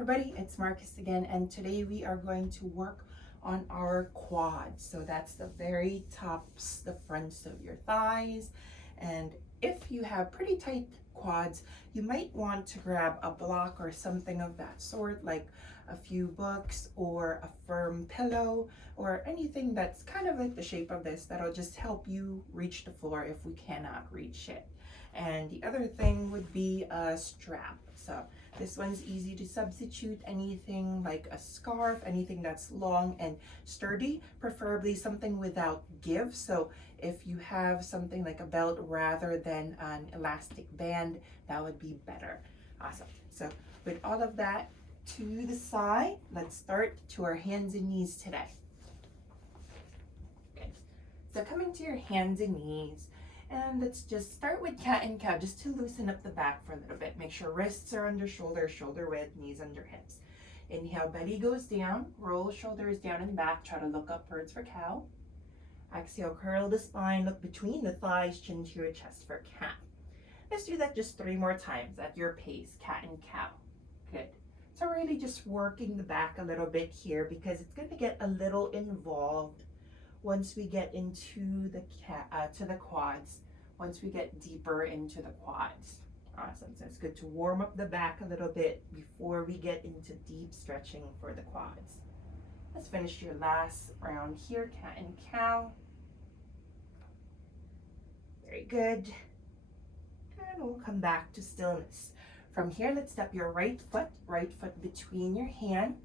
everybody, it's Marcus again, and today we are going to work on our quads. So that's the very tops, the fronts of your thighs. And if you have pretty tight quads, you might want to grab a block or something of that sort, like a few books or a firm pillow or anything that's kind of like the shape of this that'll just help you reach the floor if we cannot reach it. And the other thing would be a strap. So this one's easy to substitute, anything like a scarf, anything that's long and sturdy, preferably something without give. So if you have something like a belt rather than an elastic band, that would be better. Awesome. So with all of that to the side, let's start to our hands and knees today. Good. So coming to your hands and knees, and let's just start with cat and cow just to loosen up the back for a little bit. Make sure wrists are under shoulders, shoulder width, knees under hips. Inhale, belly goes down, roll shoulders down and back, try to look upwards for cow. Exhale, curl the spine, look between the thighs, chin to your chest for cat. Let's do that just 3 more times at your pace, cat and cow. Good. So really just working the back a little bit here because it's going to get a little involved once we get into the quads, once we get deeper into the quads. Awesome. So it's good to warm up the back a little bit before we get into deep stretching for the quads. Let's finish your last round here, cat and cow. Very good. And we'll come back to stillness. From here, let's step your right foot between your hands.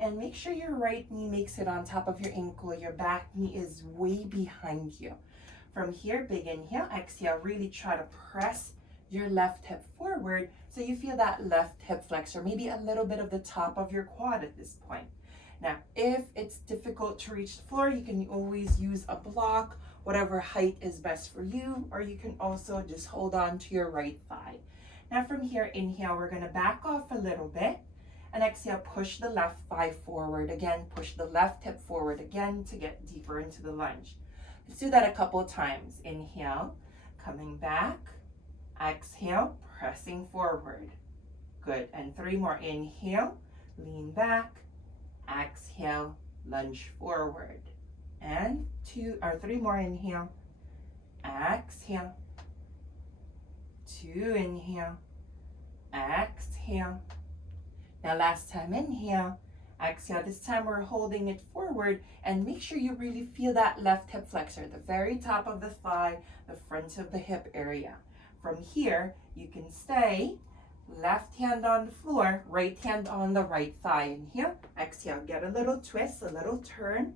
And make sure your right knee makes it on top of your ankle. Your back knee is way behind you. From here, big inhale, exhale, really try to press your left hip forward so you feel that left hip flexor, maybe a little bit of the top of your quad at this point. Now, if it's difficult to reach the floor, you can always use a block, whatever height is best for you, or you can also just hold on to your right thigh. Now from here, inhale, we're gonna back off a little bit. And exhale, push the left thigh forward again, push the left hip forward again to get deeper into the lunge. Let's do that a couple of times. Inhale, coming back, exhale, pressing forward. Good, and 3 more. Inhale, lean back, exhale, lunge forward. And 3 more. Inhale, exhale, 2 inhale, exhale. Now last time, inhale, exhale. This time we're holding it forward and make sure you really feel that left hip flexor, the very top of the thigh, the front of the hip area. From here, you can stay left hand on the floor, right hand on the right thigh. Inhale, exhale, get a little twist, a little turn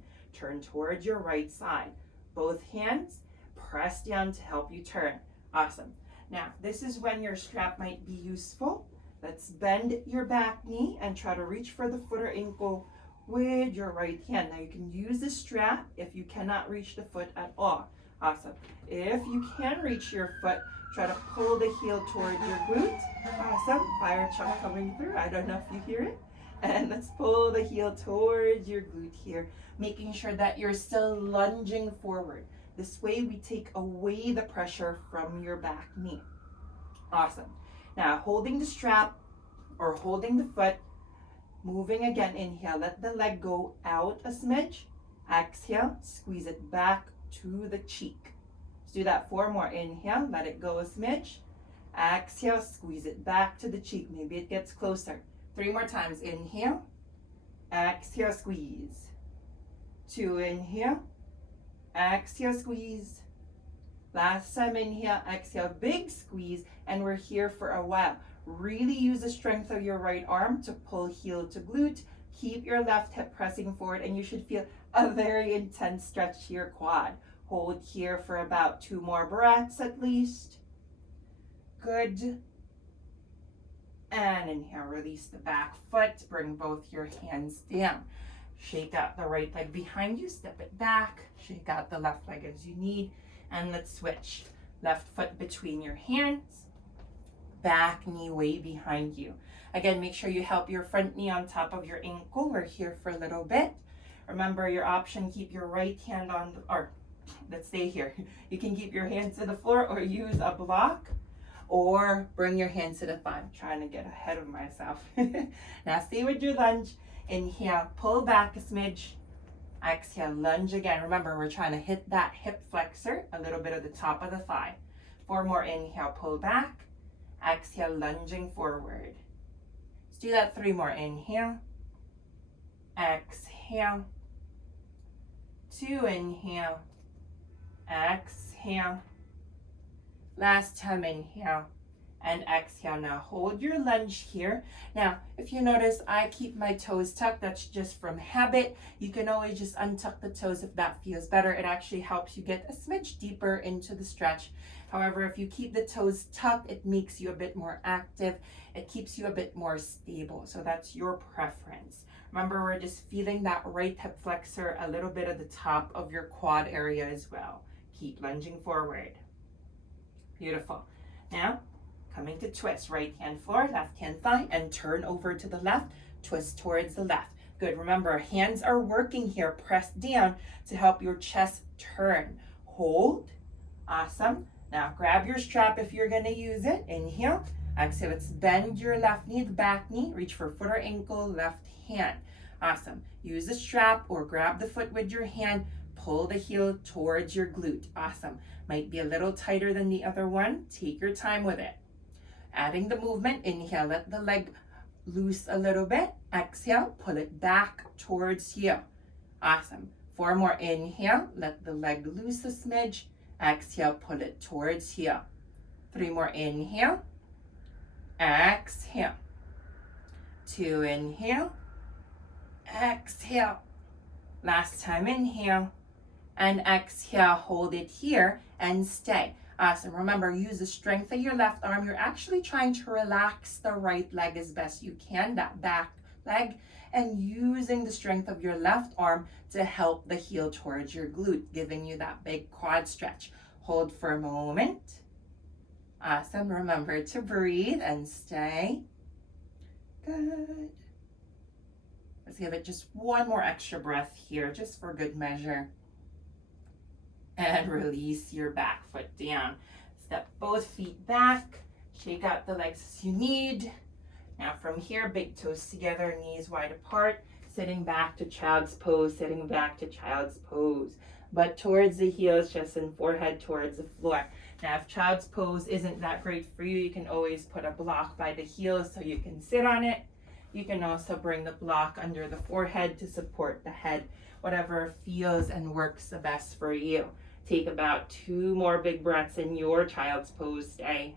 towards your right side. Both hands press down to help you turn. Awesome. Now, this is when your strap might be useful. Let's bend your back knee and try to reach for the foot or ankle with your right hand. Now you can use the strap if you cannot reach the foot at all. Awesome. If you can reach your foot, try to pull the heel towards your glute. Awesome. Fire truck coming through. I don't know if you hear it. And let's pull the heel towards your glute here, making sure that you're still lunging forward. This way we take away the pressure from your back knee. Awesome. Now, holding the strap or holding the foot, moving again, inhale, let the leg go out a smidge. Exhale, squeeze it back to the cheek. Let's do that 4 more. Inhale, let it go a smidge. Exhale, squeeze it back to the cheek. Maybe it gets closer. 3 more times. Inhale, exhale, squeeze. 2, inhale, exhale, squeeze. Last time, inhale, exhale, big squeeze, and we're here for a while. Really use the strength of your right arm to pull heel to glute. Keep your left hip pressing forward, and you should feel a very intense stretch to your quad. Hold here for about 2 more breaths at least. Good. And inhale, release the back foot. Bring both your hands down. Shake out the right leg behind you, step it back. Shake out the left leg as you need. And let's switch. Left foot between your hands, back knee way behind you. Again, make sure you help your front knee on top of your ankle. We're here for a little bit. Remember your option, keep your right hand let's stay here. You can keep your hands to the floor or use a block. or bring your hands to the thigh. I'm trying to get ahead of myself. Now stay with your lunge. Inhale, pull back a smidge. Exhale, lunge again. Remember, we're trying to hit that hip flexor, a little bit of the top of the thigh. 4 more, inhale, pull back. Exhale, lunging forward. Let's do that 3 more. Inhale. Exhale. 2, inhale. Exhale. Last time, inhale and exhale. Now hold your lunge here. Now, if you notice, I keep my toes tucked. That's just from habit. You can always just untuck the toes if that feels better. It actually helps you get a smidge deeper into the stretch. However, if you keep the toes tucked, it makes you a bit more active. It keeps you a bit more stable. So that's your preference. Remember, we're just feeling that right hip flexor, a little bit of the top of your quad area as well. Keep lunging forward. Beautiful. Now, coming to twist. Right hand floor, left hand thigh, and turn over to the left. Twist towards the left. Good. Remember, hands are working here. Press down to help your chest turn. Hold. Awesome. Now, grab your strap if you're going to use it. Inhale. Exhale. Let's bend your left knee, the back knee. Reach for foot or ankle, left hand. Awesome. Use the strap or grab the foot with your hand. Pull the heel towards your glute. Awesome. Might be a little tighter than the other one. Take your time with it. Adding the movement. Inhale, let the leg loose a little bit. Exhale, pull it back towards you. Awesome. 4 more. Inhale, let the leg loose a smidge. Exhale, pull it towards you. 3 more. Inhale. Exhale. 2, inhale. Exhale. Last time, inhale. And exhale, hold it here and stay. Awesome. Remember, use the strength of your left arm. You're actually trying to relax the right leg as best you can, that back leg, and using the strength of your left arm to help the heel towards your glute, giving you that big quad stretch. Hold for a moment. Awesome. Remember to breathe and stay. Good. Let's give it just one more extra breath here, just for good measure. And release your back foot down. Step both feet back. Shake out the legs as you need. Now from here, big toes together, knees wide apart. Sitting back to child's pose, sitting back to child's pose. Butt towards the heels, chest and forehead towards the floor. Now if child's pose isn't that great for you, you can always put a block by the heels so you can sit on it. You can also bring the block under the forehead to support the head, whatever feels and works the best for you. Take about 2 more big breaths in your child's pose. Stay.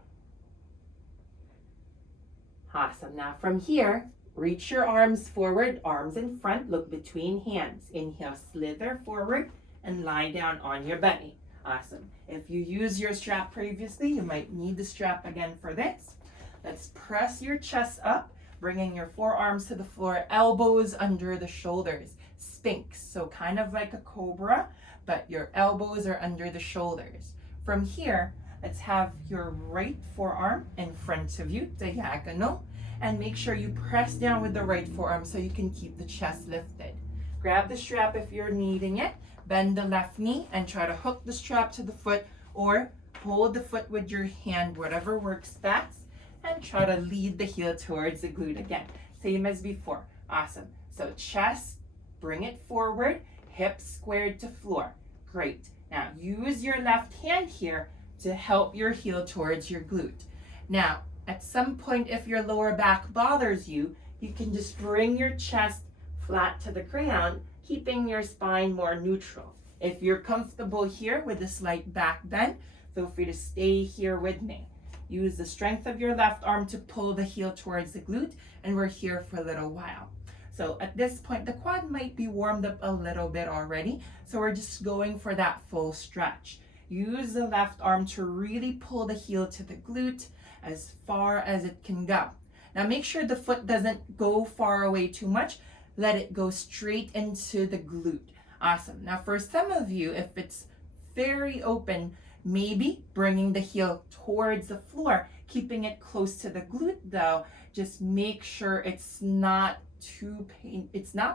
Awesome. Now from here, reach your arms forward, arms in front, look between hands. Inhale, slither forward and lie down on your belly. Awesome. If you used your strap previously, you might need the strap again for this. Let's press your chest up, bringing your forearms to the floor, elbows under the shoulders. Sphinx, so kind of like a cobra, but your elbows are under the shoulders. From here, let's have your right forearm in front of you, diagonal, and make sure you press down with the right forearm so you can keep the chest lifted. Grab the strap if you're needing it, bend the left knee and try to hook the strap to the foot or hold the foot with your hand, whatever works best, and try to lead the heel towards the glute again. Same as before. Awesome. So chest, bring it forward, hips squared to floor. Great. Now use your left hand here to help your heel towards your glute. Now, at some point, if your lower back bothers you, you can just bring your chest flat to the ground, keeping your spine more neutral. If you're comfortable here with a slight back bend, feel free to stay here with me. Use the strength of your left arm to pull the heel towards the glute, and we're here for a little while. So at this point, the quad might be warmed up a little bit already, so we're just going for that full stretch. Use the left arm to really pull the heel to the glute as far as it can go. Now make sure the foot doesn't go far away too much. Let it go straight into the glute. Awesome. Now for some of you, if it's very open, maybe bringing the heel towards the floor, keeping it close to the glute though. Just make sure it's not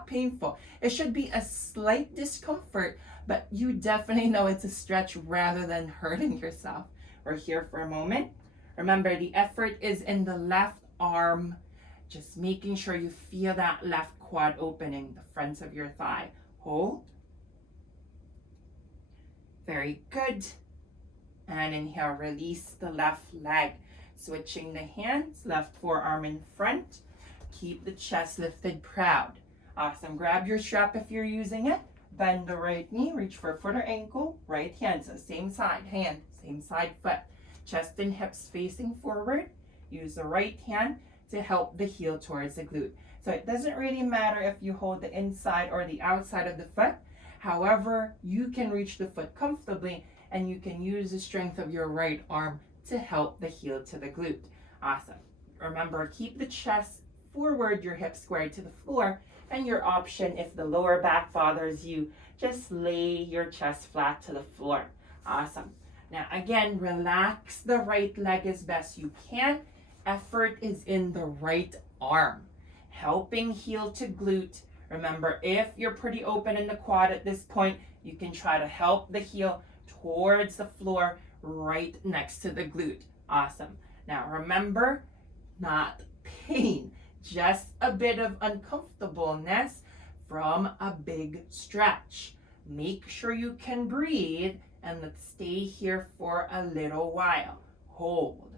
painful. It should be a slight discomfort, but you definitely know it's a stretch rather than hurting yourself. We're here for a moment. Remember, the effort is in the left arm, just making sure you feel that left quad opening, the front of your thigh. Hold. Very good. And inhale, release the left leg. Switching the hands, left forearm in front. Keep the chest lifted, proud. Awesome. Grab your strap if you're using it. Bend the right knee, reach for foot or ankle. Right hand, so same side hand, same side foot. Chest and hips facing forward. Use the right hand to help the heel towards the glute. So it doesn't really matter if you hold the inside or the outside of the foot. However, you can reach the foot comfortably, and you can use the strength of your right arm to help the heel to the glute. Awesome. Remember, keep the chest forward, your hips squared to the floor, and your option, if the lower back bothers you, just lay your chest flat to the floor. Awesome. Now again, relax the right leg as best you can. Effort is in the right arm, helping heel to glute. Remember, if you're pretty open in the quad at this point, you can try to help the heel towards the floor right next to the glute. Awesome. Now remember, not pain, just a bit of uncomfortableness from a big stretch. Make sure you can breathe, and let's stay here for a little while. Hold.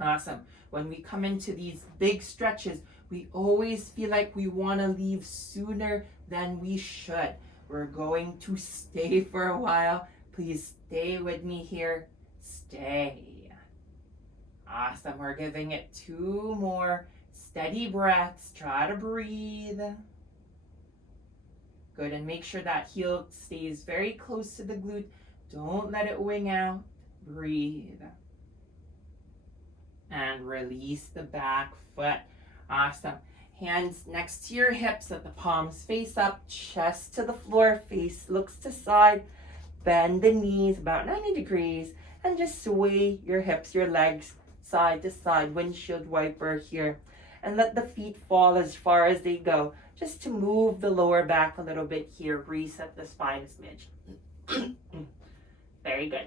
Awesome. When we come into these big stretches, we always feel like we want to leave sooner than we should. We're going to stay for a while. Please stay with me here. Stay. Awesome. We're giving it 2 more steady breaths. Try to breathe. Good. And make sure that heel stays very close to the glute. Don't let it wing out. Breathe. And release the back foot. Awesome. Hands next to your hips, let the palms face up, chest to the floor, face looks to side. Bend the knees about 90 degrees and just sway your hips, your legs side to side, windshield wiper here. And let the feet fall as far as they go, just to move the lower back a little bit here. Reset the spine a smidge. Very good.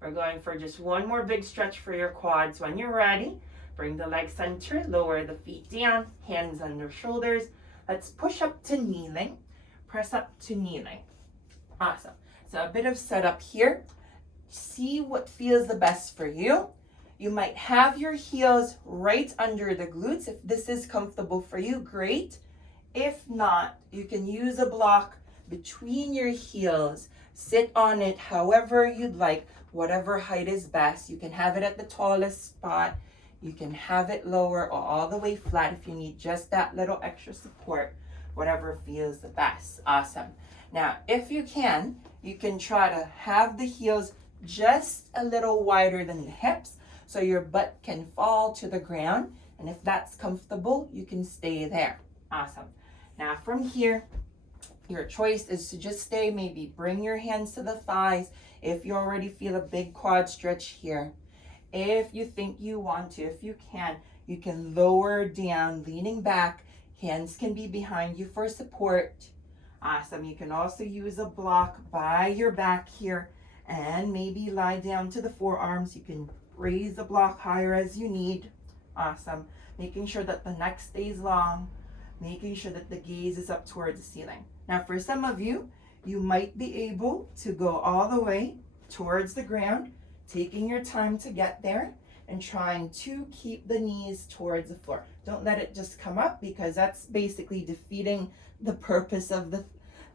We're going for just 1 more big stretch for your quads. When you're ready, bring the leg center, lower the feet down, hands under shoulders. Let's push up to kneeling, press up to kneeling. Awesome. So a bit of setup here. See what feels the best for you. You might have your heels right under the glutes. If this is comfortable for you, great. If not, you can use a block between your heels. Sit on it however you'd like, whatever height is best. You can have it at the tallest spot. You can have it lower or all the way flat if you need just that little extra support, whatever feels the best. Awesome. Now, if you can try to have the heels just a little wider than the hips so your butt can fall to the ground. And if that's comfortable, you can stay there. Awesome. Now from here, your choice is to just stay, maybe bring your hands to the thighs if you already feel a big quad stretch here. If you think you want to, if you can lower down, leaning back. Hands can be behind you for support. Awesome. You can also use a block by your back here and maybe lie down to the forearms. You can raise the block higher as you need. Awesome. Making sure that the neck stays long, making sure that the gaze is up towards the ceiling. Now for some of you, you might be able to go all the way towards the ground, taking your time to get there and trying to keep the knees towards the floor. Don't let it just come up, because that's basically defeating the purpose of the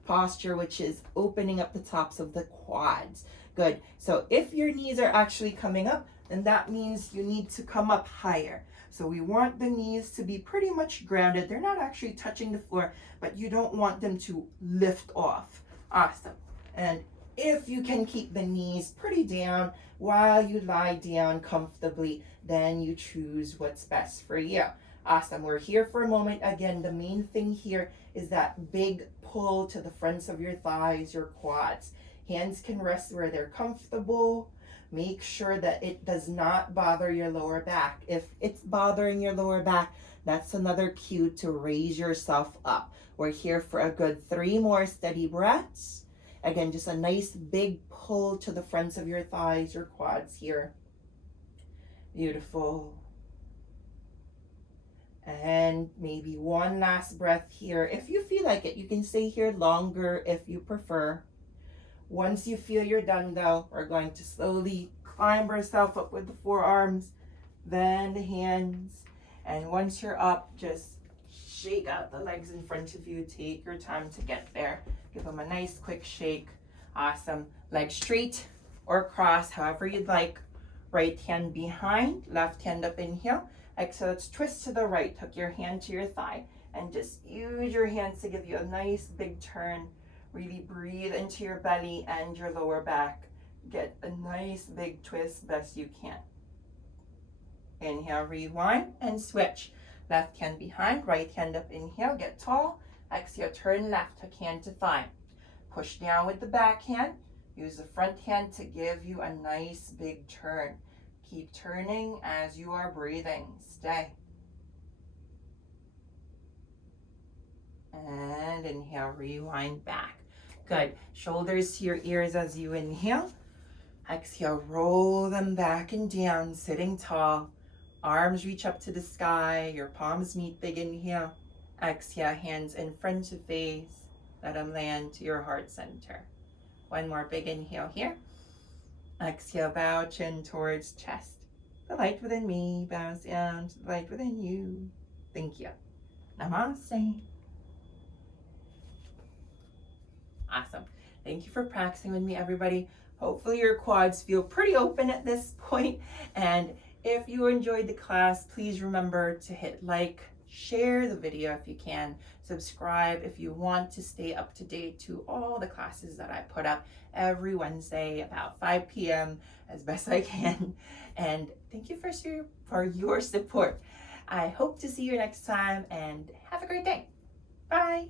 posture, which is opening up the tops of the quads. Good. So if your knees are actually coming up, then that means you need to come up higher. So we want the knees to be pretty much grounded. They're not actually touching the floor, but you don't want them to lift off. Awesome. And if you can keep the knees pretty down while you lie down comfortably, then you choose what's best for you. Awesome. We're here for a moment. Again, the main thing here is that big pull to the fronts of your thighs, your quads. Hands can rest where they're comfortable. Make sure that it does not bother your lower back. If it's bothering your lower back, that's another cue to raise yourself up. We're here for a good 3 more steady breaths. Again, just a nice big pull to the fronts of your thighs, your quads here. Beautiful. And maybe one last breath here. If you feel like it, you can stay here longer if you prefer. Once you feel you're done though, we're going to slowly climb ourselves up with the forearms, then the hands. And once you're up, just shake out the legs in front of you. Take your time to get there. Give them a nice quick shake. Awesome. Legs straight or cross, however you'd like. Right hand behind, left hand up, inhale. Exhale, let's twist to the right. Hook your hand to your thigh and just use your hands to give you a nice big turn. Really breathe into your belly and your lower back. Get a nice big twist best you can. Inhale, rewind and switch. Left hand behind, right hand up, inhale, get tall. Exhale, turn left, hook hand to thigh. Push down with the back hand. Use the front hand to give you a nice big turn. Keep turning as you are breathing. Stay. And inhale, rewind back. Good. Shoulders to your ears as you inhale. Exhale, roll them back and down, sitting tall. Arms reach up to the sky. Your palms meet, big inhale. Exhale, hands in front of face. Let them land to your heart center. One more big inhale here. Exhale, bow chin towards chest. The light within me bows down to the light within you. Thank you. Namaste. Awesome. Thank you for practicing with me, everybody. Hopefully your quads feel pretty open at this point. And if you enjoyed the class, please remember to hit like, share the video if you can, subscribe if you want to stay up to date to all the classes that I put up every Wednesday about 5 p.m. as best I can. And thank you for your support. I hope to see you next time and have a great day. Bye.